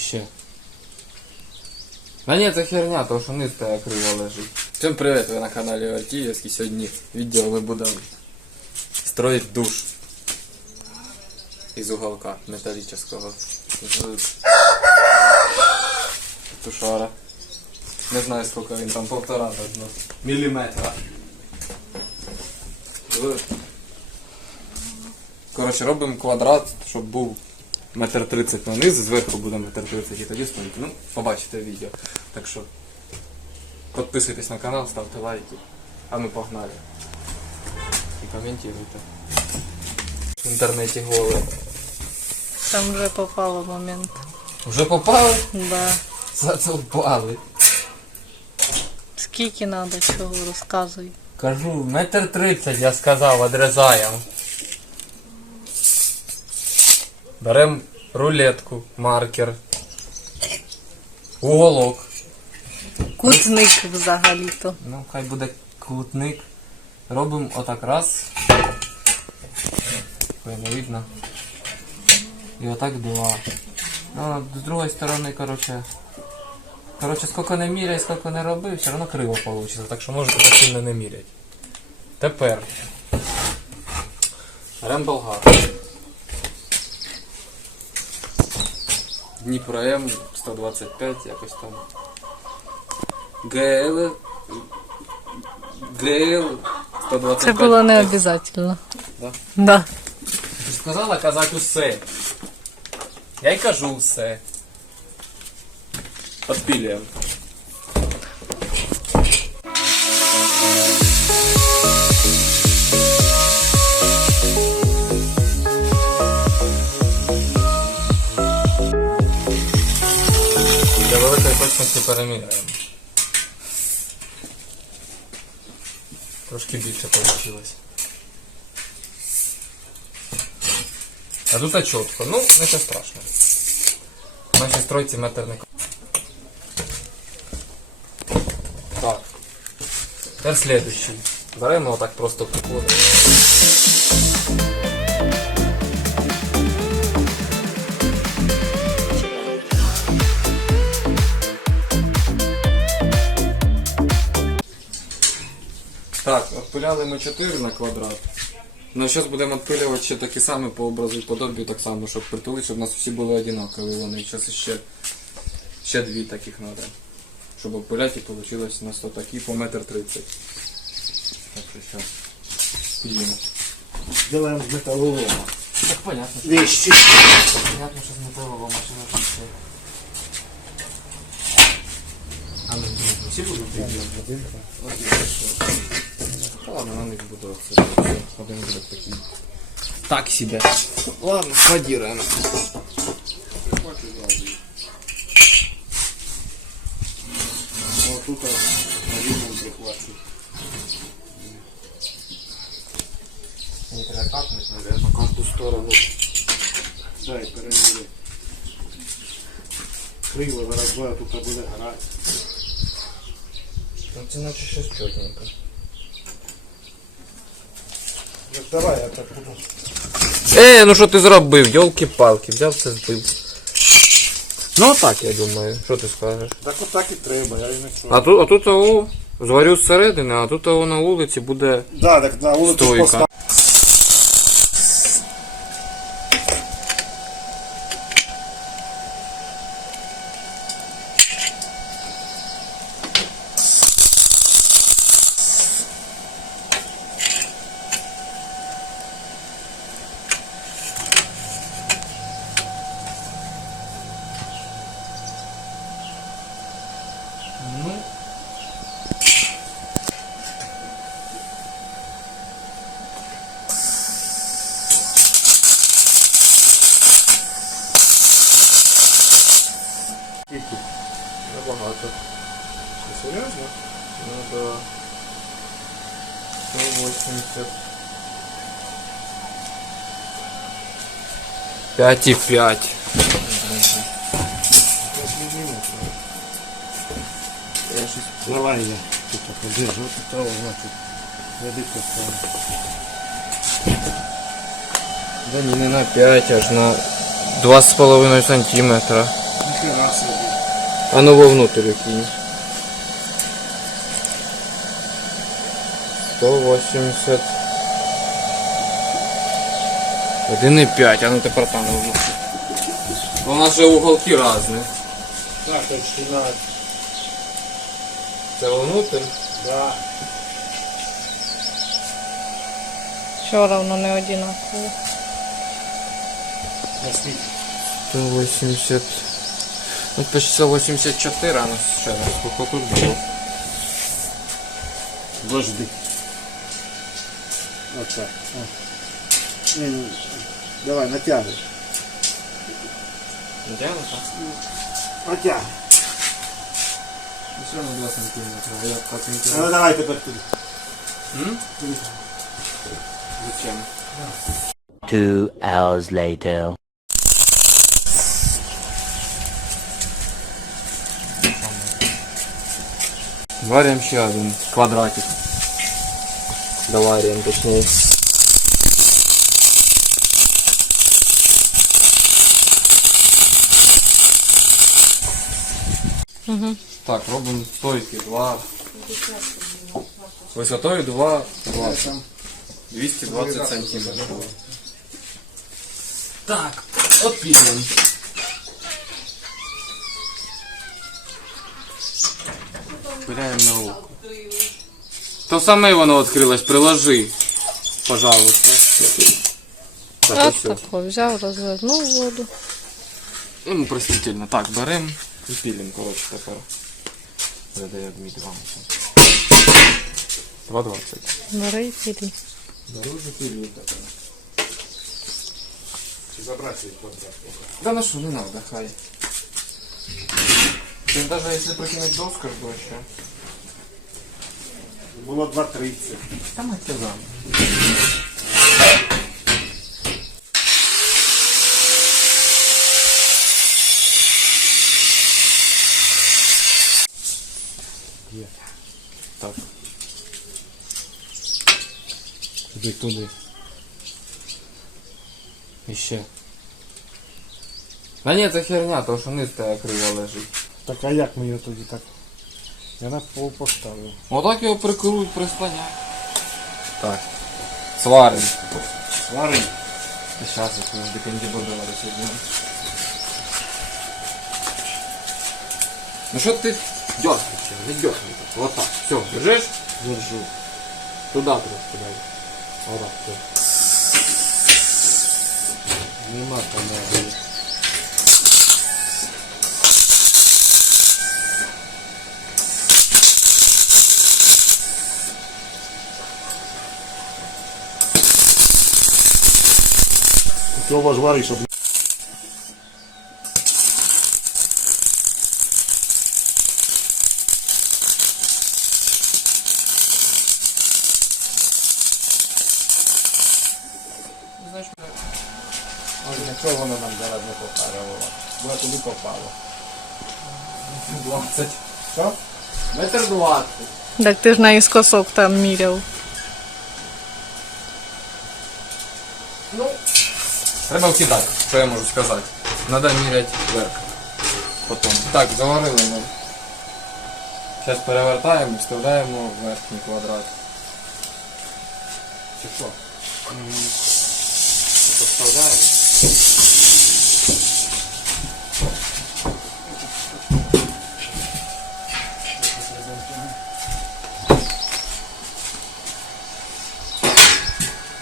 Ще. А ні, це херня, тому що низ тебе криво лежить. Всім привіт, ви на каналі Артіївський. Сьогодні відео ми будемо строїти душ із уголка металічного. З тушара. Не знаю скільки він там, полтора должно. Міліметра. Коротше, робимо квадрат, щоб був метр тридцять на низ, зверху буде метр тридцять і тоді стоїть. Ну, побачите відео. Так що підписуйтесь на канал, ставте лайки. А ми погнали. І коментуйте. В інтернеті голе. Там вже попало момент. Вже попали? Да. Зацелпали. Скільки надо, чого розказуй. Кажу, метр тридцять я сказав, одрізаємо. Берем рулетку, маркер. Уголок. Кутник взагалі-то. Ну, хай буде кутник. Робимо отак раз. Ой, не видно. І отак два. Ну, з другої сторони, короче. Короче, скільки не міряй, скільки не роби, все одно криво вийде. Так що можете так сильно не міряти. Тепер. Берем Дніпро М 125, якось там. ГЛ ГЛ 125. Це було не обов'язково. Да? Да. Ти ж сказала казати усе. Я й кажу все. Подпілюємо. Великої переміряємо. Трошки більше вийшло. А тут чітко. Ну, нічого страшного. Наші стройці метр не Так. Тепер слідуючий. Беремо отак просто приходимо. Відпиляли ми 4 на квадрат. Ну, зараз будемо відпилювати ще такі самі по образу і подобію, так само, щоб притулити, щоб у нас всі були одинакові. Вони зараз ще, ще дві таких треба. Щоб обпиляти і вийшло у нас отакі по метр тридцять. Так що зараз підіймо. Делаем с металлолома. Так понятно, Вещи. понятно, що з металова машина все. А ну, всі будуть підіймати? Та Ладно, на них буду це один буде такий. Так себе. Ладно, складируем. Вот тут на видном прихватит. Не треба капнуть, наверное, кожну сторону. Дай перевіряй. Криво зараз буде, тут буде грати. Ну це наче щось чотненько. Давай я так буду. Е, ну що ти зробив? Йолки-палки, взяв це збив. Ну так, я думаю, що ти скажеш. Так отак і треба, я і не чую. А тут, а тут о, зварю зсередини, а тут о, на вулиці буде. Да, так на вулиці Стойка. постав. Ну. Набагато. Серйозно? Ну да. 180. 5 и 5. Я щось Давай я тут подержу, того, значить. Веди поставлю. Да не, не на 5, аж на 2,5 сантиметра. А ну вовнутрь кинь. 180. 1,5, а ну тепер там вовнутрь. У нас же уголки різні. Так, точно. Це вовнутрь. Да. Все равно не одинаково. Наскільки? 180. Ну, почти 184, а ну ще раз, сколько тут було? Дожди. Оце. О. Ні, ні. Давай, натягуй. Натягнуто? Натягуй. Ну, все на 2 сантиметра, а я по Ну давай тепер туди. М? Зачем? Two hours later. Варим ще один квадратик. Доварим, точнее. Угу. Так, робимо стойки 2. Висотою 2, 20. 220 сантиметрів. Так, отпілим. Пиляємо на руку. То саме воно відкрилось, приложи. Пожалуйста. Так, От ось все. тако взяв, розвернув воду. Йому простительно. Так, берем і пілим, коротше, тепер. Видає Дмитрий Іванович. 2,20. Бери і пілі. Дороже пілю тепер. Забрати цей квадрат. Да на що, не надо, хай. Ти даже якщо прикинуть доску ж ще. Було 2.30. Там це за. Є. Так. Туди, туди. І ще. Да ні, це херня, то що низ тебе криво лежить. Так а як ми його тоді так? Я на пол поставив. Отак його прикрують, прислонять. Так. Сварим. Сварим. Сейчас я подожди, кандибодора сьогодні. Ну що ти дергаешься, не дергайся. Вот так. Все, держиш? Держу. Туда трошки дай. Вот так, все. Нема там. Вариш, щоб Знаєш, Ось для чого воно нам зараз не покарало? Бо туди попало. 20. Що? Метр 20. Так ти ж наискосок там міряв. Ну. Треба вкидати, що я можу сказати. Надо міряти вверх. Потім. Так, заварили ми. Зараз перевертаємо, вставляємо в верхній квадрат. Чи що? Це Вставляємо.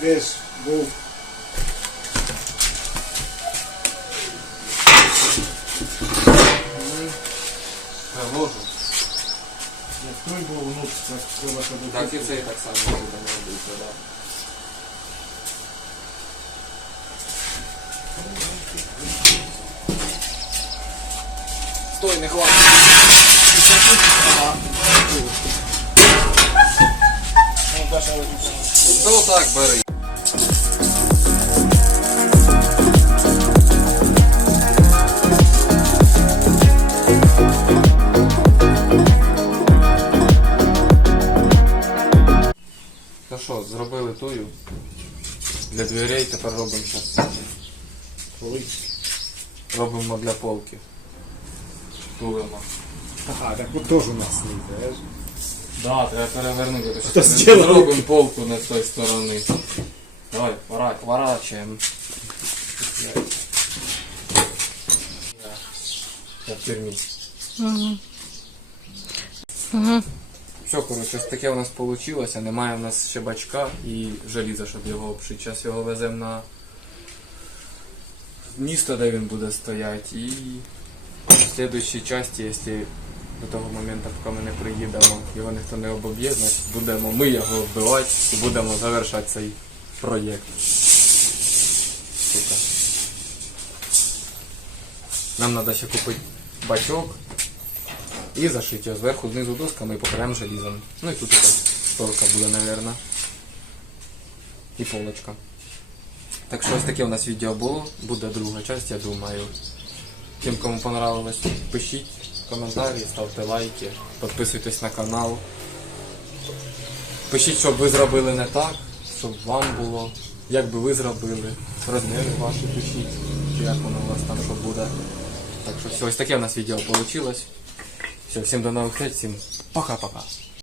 Десь був. Приложу. Як той був, ну, це треба щоб Так і цей так само буде робити, да. Стой, не хватить. Ну так, бери. Зробили тую для дверей, тепер робимо. Коли Робимо для полки. тулимо. Ага, так от теж у нас не йде. Да, треба перевернути. Хто Ми зробив? Зробимо полку не з тої сторони. Давай, пора, поворачуємо. В тюрмі. Угу. Угу. Все, коротше, таке у нас вийшло. Немає у нас ще бачка і желіза, щоб його обшити. Зараз його веземо на місто, де він буде стояти. І в слідуючій часті, якщо до того моменту, поки ми не приїдемо, його ніхто не обоб'є, будемо ми його вбивати і будемо завершати цей проєкт. Сука. Нам треба ще купити бачок. І зашити його зверху знизу досками і покриємо желізом. Ну і тут якась шторка буде, мабуть. І полочка. Так що ось таке у нас відео було. Буде друга часть, я думаю. Тим, кому понравилось, пишіть коментарі, ставте лайки, підписуйтесь на канал. Пишіть, що ви зробили не так, щоб вам було, як би ви зробили, розміри ваші пишіть, чи як воно у вас там що буде. Так що все, ось таке у нас відео вийшло. Все, всем до новых встреч, всем пока-пока.